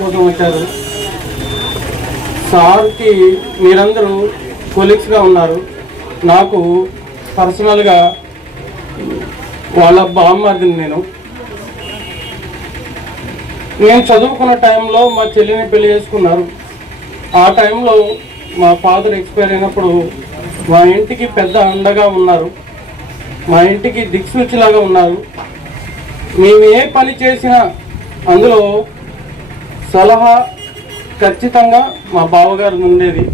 కోసం వచ్చారు. సార్కి మీరందరూ కొలీగ్స్గా ఉన్నారు. నాకు పర్సనల్గా వాళ్ళ బామ్మర్దిని నేను చదువుకున్న టైంలో మా చెల్లిని పెళ్లి చేసుకున్నారు. ఆ టైంలో మా ఫాదర్ ఎక్స్పైర్ అయినప్పుడు మా ఇంటికి పెద్ద అండగా ఉన్నారు, మా ఇంటికి దిక్సూచిలాగా ఉన్నారు. మేము ఏ పని చేసినా అందులో సలహా ఖచ్చితంగా మా బావగారు ఉండేది.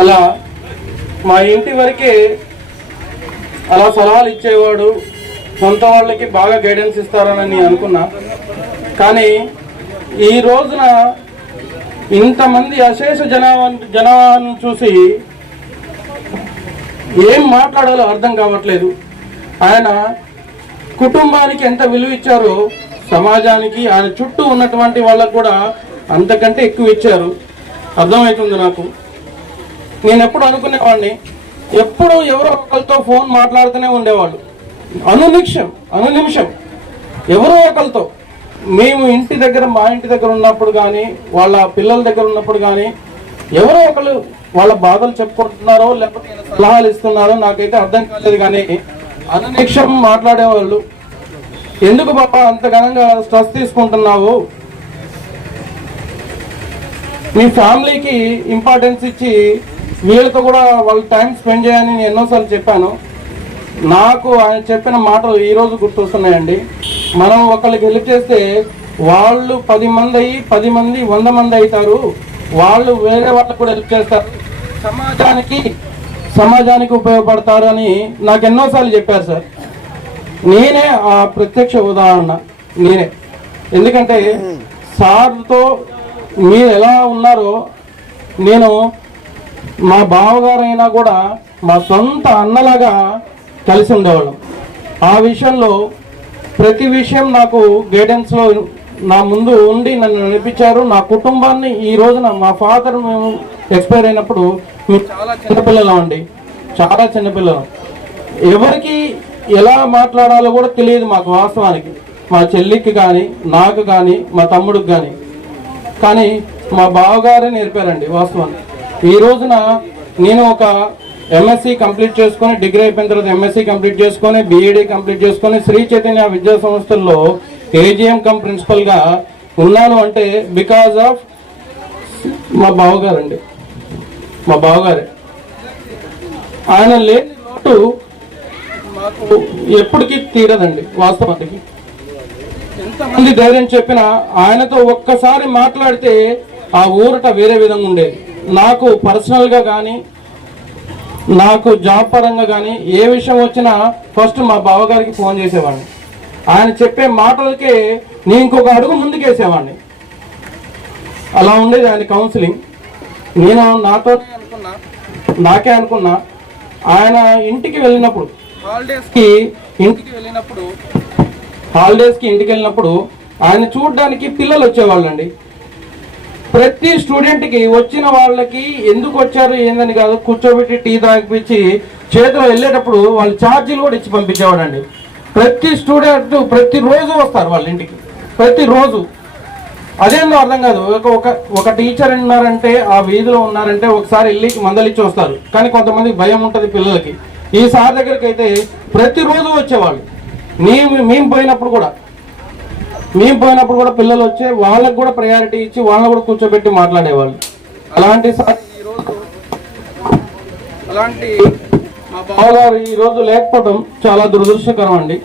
అలా మా ఇంటి వరకే అలా సలహాలు ఇచ్చేవాడు. సొంత వాళ్ళకి బాగా గైడెన్స్ ఇస్తారని నేను అనుకున్నా. కానీ ఈ రోజున ఇంతమంది అశేష జనాన్ని చూసి ఏం మాట్లాడాలో అర్థం కావట్లేదు. ఆయన కుటుంబానికి ఎంత విలువ ఇచ్చారో సమాజానికి, ఆయన చుట్టూ ఉన్నటువంటి వాళ్ళకు కూడా అంతకంటే ఎక్కువ ఇచ్చారు. అర్థమవుతుంది నాకు. నేను ఎప్పుడు అనుకునేవాడిని, ఎప్పుడు ఎవరో ఒకరితో ఫోన్ మాట్లాడుతూనే ఉండేవాళ్ళు. అనునిమిషం ఎవరో ఒకరితో. మేము మా ఇంటి దగ్గర ఉన్నప్పుడు కానీ, వాళ్ళ పిల్లల దగ్గర ఉన్నప్పుడు కానీ ఎవరో ఒకరు వాళ్ళ బాధలు చెప్పుకుంటున్నారో లేకపోతే సలహాలు ఇస్తున్నారో నాకైతే అర్థం కాలేదు. కానీ అనునిమిషం మాట్లాడేవాళ్ళు. ఎందుకు బాబా అంత ఘనంగా స్ట్రెస్ తీసుకుంటున్నావు, మీ ఫ్యామిలీకి ఇంపార్టెన్స్ ఇచ్చి వీళ్ళతో కూడా వాళ్ళు టైం స్పెండ్ చేయాలని నేను ఎన్నోసార్లు చెప్పాను. నాకు ఆయన చెప్పిన మాటలు ఈరోజు గుర్తొస్తున్నాయండి. మనం ఒకళ్ళకి హెల్ప్ చేస్తే వాళ్ళు 10 మంది అయ్యి 10 మంది 100 మంది అవుతారు. వాళ్ళు వేరే వాళ్ళకు కూడా హెల్ప్ చేస్తారు, సమాజానికి ఉపయోగపడతారు అని నాకు ఎన్నోసార్లు చెప్పారు సార్. నేనే ఆ ప్రత్యక్ష ఉదాహరణ. ఎందుకంటే సార్తో మీరు ఎలా ఉన్నారో, నేను మా బావగారైనా కూడా మా సొంత అన్నలాగా కలిసి ఉండేవాళ్ళం. ఆ విషయంలో ప్రతి విషయం నాకు గైడెన్స్లో నా ముందు ఉండి నన్ను నడిపించారు. నా కుటుంబాన్ని ఈ రోజున మా ఫాదర్ మేము ఎక్స్పైర్ అయినప్పుడు మేము చాలా చిన్నపిల్లలం అండి, చాలా చిన్నపిల్లలం. ఎవరికి ఎలా మాట్లాడాలో కూడా తెలియదు మాకు వాస్తవానికి. మా చెల్లికి కానీ, నాకు కానీ, మా తమ్ముడికి కానీ మా బావగారే నేర్పారండి వాస్తవానికి. ఈ రోజున నేను ఒక ఎంఎస్సి కంప్లీట్ చేసుకొని, డిగ్రీ అయిపోయిన తర్వాత ఎంఎస్సి కంప్లీట్ చేసుకొని, బీఈడీ కంప్లీట్ చేసుకొని శ్రీ చైతన్య విద్యా సంస్థల్లో ఏజిఎం కమ్ ప్రిన్సిపల్గా ఉన్నాను అంటే బికాజ్ ఆఫ్ మా బావగారండి. మా బావగారే. ఆయన లేని లోటు మాకు ఎప్పటికీ తీరదండి వాస్తవానికి. ఎంతమంది ధైర్యం చెప్పినా ఆయనతో ఒక్కసారి మాట్లాడితే ఆ ఊరట వేరే విధంగా ఉండేది. నాకు పర్సనల్గా కానీ, నాకు జాబ్ పరంగా కానీ ఏ విషయం వచ్చినా ఫస్ట్ మా బావగారికి ఫోన్ చేసేవాడిని. ఆయన చెప్పే మాటలకే నేను ఇంకొక అడుగు ముందుకేసేవాడిని. అలా ఉండేది ఆయన కౌన్సిలింగ్. నేను నాకే అనుకున్నా ఆయన ఇంటికి వెళ్ళినప్పుడు, హాలిడేస్కి ఇంటికి వెళ్ళినప్పుడు ఆయన చూడడానికి పిల్లలు వచ్చేవాళ్ళండి. ప్రతి స్టూడెంట్కి వచ్చిన వాళ్ళకి ఎందుకు వచ్చారు ఏందని కాదు, కూర్చోబెట్టి టీ తాగిపించి చేతిలో వెళ్ళేటప్పుడు వాళ్ళు ఛార్జీలు కూడా ఇచ్చి పంపించేవాడండి. ప్రతి స్టూడెంట్ ప్రతిరోజు వస్తారు వాళ్ళ ఇంటికి, ప్రతిరోజు. అదేందో అర్థం కాదు. ఒక టీచర్ ఉన్నారంటే, ఆ వీధిలో ఉన్నారంటే ఒకసారి వెళ్ళి మందలిచ్చి వస్తారు. కానీ కొంతమంది భయం ఉంటుంది పిల్లలకి. ఈ సార్ దగ్గరికి అయితే ప్రతిరోజు వచ్చేవాళ్ళు. మేము పోయినప్పుడు కూడా పిల్లలు వచ్చే వాళ్ళకు కూడా ప్రయారిటీ ఇచ్చి వాళ్ళని కూడా కూర్చోబెట్టి మాట్లాడేవాళ్ళు. అలాంటి సార్ మా బావగారు ఈరోజు లేకపోవడం చాలా దురదృష్టకరం అండి.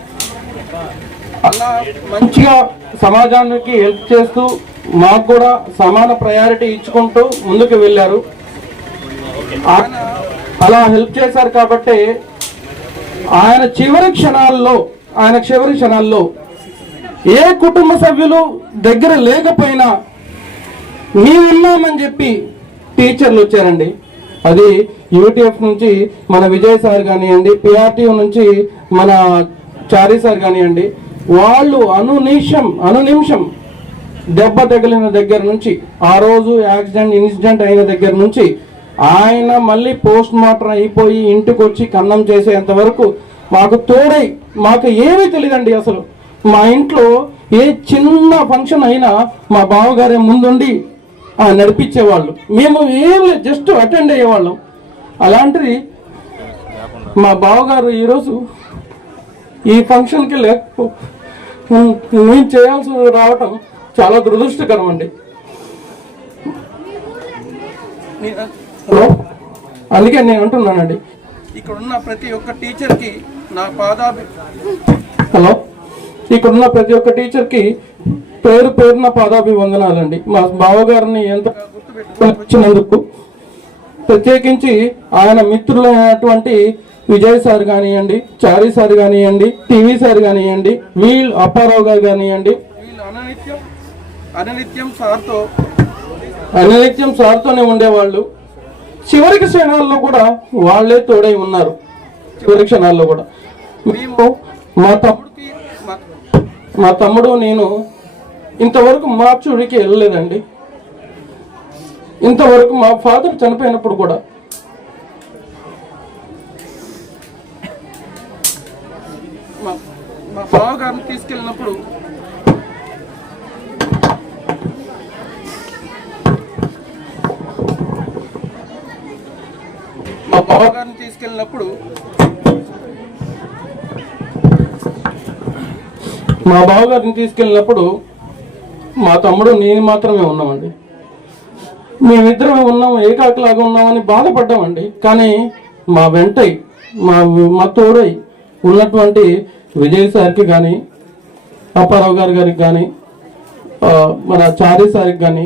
అలా మంచిగా సమాజానికి హెల్ప్ చేస్తూ మాకు కూడా సమాన ప్రయారిటీ ఇచ్చుకుంటూ ముందుకు వెళ్ళారు. అలా హెల్ప్ చేశారు కాబట్టి ఆయన చివరి క్షణాల్లో ఏ కుటుంబ సభ్యులు దగ్గర లేకపోయినా మేమున్నామని చెప్పి టీచర్లు వచ్చారండి. అది యూటీఎఫ్ నుంచి మన విజయ్ సార్ కానివ్వండి, పిఆర్టీయూ నుంచి మన చారీ సార్ కానివ్వండి, వాళ్ళు అనునిమిషం దెబ్బ తగిలిన దగ్గర నుంచి, ఆ రోజు ఇన్సిడెంట్ అయిన దగ్గర నుంచి ఆయన మళ్ళీ పోస్ట్ మార్టం అయిపోయి ఇంటికి వచ్చి కన్నం చేసేంత వరకు మాకు తోడై, మాకు ఏమీ తెలియదండి అసలు. మా ఇంట్లో ఏ చిన్న ఫంక్షన్ అయినా మా బావగారే ముందుండి నడిపించేవాళ్ళు. మేము ఏమి జస్ట్ అటెండ్ అయ్యేవాళ్ళం. అలాంటిది మా బావగారు ఈరోజు ఈ ఫంక్షన్కి నేను చేయాల్సి రావటం చాలా దురదృష్టకరం అండి. అందుకే నేను అంటున్నానండి, ఇక్కడున్న ప్రతి ఒక్క టీచర్కి నా ఇక్కడున్న ప్రతి ఒక్క టీచర్కి పేరు పేరున పాదాభివందనాలండి. మా బావగారిని ఎంత గుర్తుపెట్టుకున్నందుకు, ప్రత్యేకించి ఆయన మిత్రులైనటువంటి విజయ్ సార్ కానివ్వండి, చారీ సార్ కానివ్వండి, టీవీ సార్ కానివ్వండి, వీళ్ళు అప్పారావు గారు కానివ్వండి, వీళ్ళు అననిత్యం సార్తోనే ఉండేవాళ్ళు. చివరికి క్షణాల్లో కూడా వాళ్ళే తోడై ఉన్నారు. చివరి క్షణాల్లో కూడా మేము మా తమ్ముడు నేను ఇంతవరకు మార్చుడికి వెళ్ళలేదండి. ఇంతవరకు మా ఫాదర్ చనిపోయినప్పుడు కూడా మా బావగారిని తీసుకెళ్ళినప్పుడు మా బావగారిని తీసుకెళ్ళినప్పుడు మా తమ్ముడు నేను మాత్రమే ఉన్నామండి. మేమిద్దరమే ఉన్నాం, ఏకాకిలాగా ఉన్నామని బాధపడ్డామండి. కానీ మా వెంటై మా తోడై ఉన్నటువంటి విజయ్ సార్కి కానీ, అప్పారావు గారికి కానీ, మన చారీ సార్కి కానీ,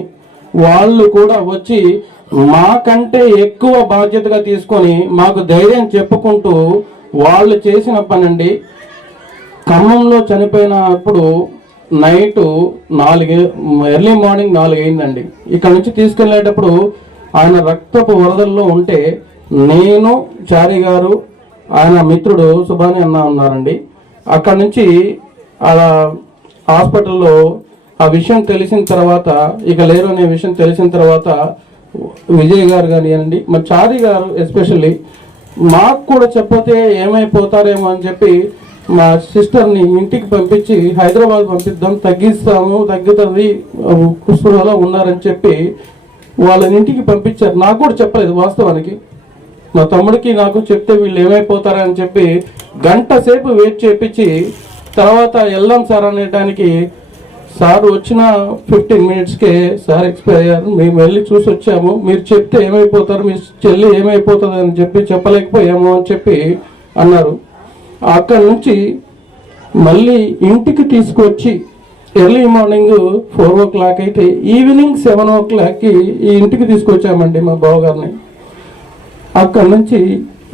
వాళ్ళు కూడా వచ్చి మాకంటే ఎక్కువ బాధ్యతగా తీసుకొని మాకు ధైర్యం చెప్పుకుంటూ వాళ్ళు చేసిన పనండి. ఖమ్మంలో చనిపోయినప్పుడు నైటు 4 ఎర్లీ మార్నింగ్ 4 అయిందండి. ఇక్కడ నుంచి తీసుకెళ్లేటప్పుడు ఆయన రక్తపు వరదల్లో ఉంటే నేను, చారీ గారు, ఆయన మిత్రుడు సుభాని అన్న ఉన్నారండి. అక్కడ నుంచి అలా హాస్పిటల్లో ఆ విషయం తెలిసిన తర్వాత, ఇక లేరు అనే విషయం తెలిసిన తర్వాత విజయ్ గారు కానివ్వండి, మరి చారీ గారు ఎస్పెషల్లీ మాకు కూడా చెప్పతే ఏమైపోతారేమో అని చెప్పి మా సిస్టర్ని ఇంటికి పంపించి హైదరాబాద్ పంపిద్దాం, తగ్గుతుంది కుస్తులో ఉన్నారని చెప్పి వాళ్ళని ఇంటికి పంపించారు. నాకు కూడా చెప్పలేదు వాస్తవానికి. మా తమ్ముడికి నాకు చెప్తే వీళ్ళు ఏమైపోతారని చెప్పి గంట సేపు వెయిట్ చేపించి తర్వాత వెళ్దాం సార్ అనేటానికి సార్ వచ్చిన 15 మినిట్స్కే సార్ ఎక్స్పైర్ అయ్యారు, మేము వెళ్ళి చూసి వచ్చాము, మీరు చెప్తే ఏమైపోతారు, మీ చెల్లి ఏమైపోతుంది అని చెప్పి చెప్పలేకపోయాము అని చెప్పి అన్నారు. అక్కడి నుంచి మళ్ళీ ఇంటికి తీసుకొచ్చి ఎర్లీ మార్నింగ్ 4 o'clock అయితే ఈవినింగ్ 7 o'clockకి ఈ ఇంటికి తీసుకొచ్చామండి మా బావగారిని. అక్కడి నుంచి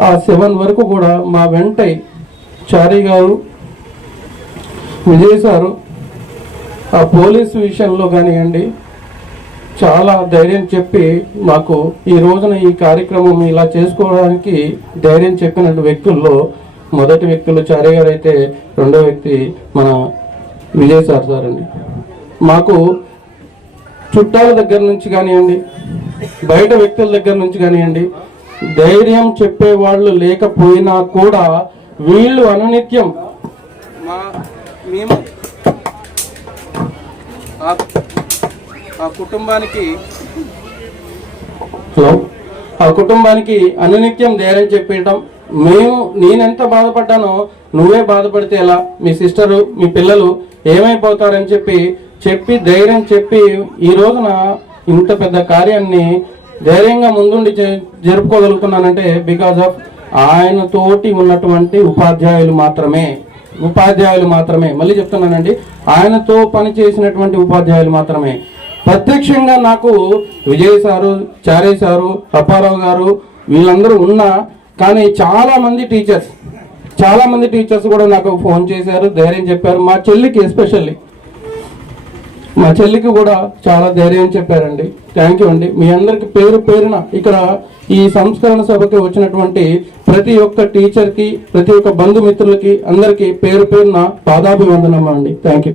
ఆ 7 వరకు కూడా మా వెంటై చారీ గారు, విజయ్ సారు ఆ పోలీసు విషయంలో కానివ్వండి చాలా ధైర్యం చెప్పి మాకు ఈ రోజున ఈ కార్యక్రమం ఇలా చేసుకోవడానికి ధైర్యం చెప్పిన వ్యక్తుల్లో మొదటి వ్యక్తులు చారీ గారు అయితే, రెండో వ్యక్తి మన విజయ్ సార్ అండి. మాకు చుట్టాల దగ్గర నుంచి కానివ్వండి, బయట వ్యక్తుల దగ్గర నుంచి కానివ్వండి, ధైర్యం చెప్పేవాళ్ళు లేకపోయినా కూడా వీళ్ళు అనునిత్యం మేము ఆ కుటుంబానికి అనునిత్యం ధైర్యం చెప్పేయటం. నేనెంత బాధపడ్డానో నువ్వే బాధపడితే ఎలా, మీ సిస్టరు, మీ పిల్లలు ఏమైపోతారని చెప్పి ధైర్యం చెప్పి ఈ రోజున ఇంత పెద్ద కార్యాన్ని ధైర్యంగా ముందుండి జరుపుకోగలుగుతున్నానంటే బికాజ్ ఆఫ్ ఆయన తోటి ఉన్నటువంటి ఉపాధ్యాయులు మాత్రమే. మళ్ళీ చెప్తున్నానండి, ఆయనతో పని చేసినటువంటి ఉపాధ్యాయులు మాత్రమే. ప్రత్యక్షంగా నాకు విజయ్ సారు, చారీ సారు, అప్పారావు గారు వీళ్ళందరూ ఉన్నా కానీ చాలా మంది టీచర్స్ కూడా నాకు ఫోన్ చేశారు, ధైర్యం చెప్పారు. మా చెల్లికి ఎస్పెషల్లీ మా చెల్లికి కూడా చాలా ధైర్యం చెప్పారండి. థ్యాంక్ యూ అండి. మీ అందరికి పేరు పేరున ఇక్కడ ఈ సంస్కరణ సభకి వచ్చినటువంటి ప్రతి ఒక్క టీచర్కి, ప్రతి ఒక్క బంధుమిత్రులకి అందరికీ పేరు పేరున పాదాభివందనం అండి. Thank you.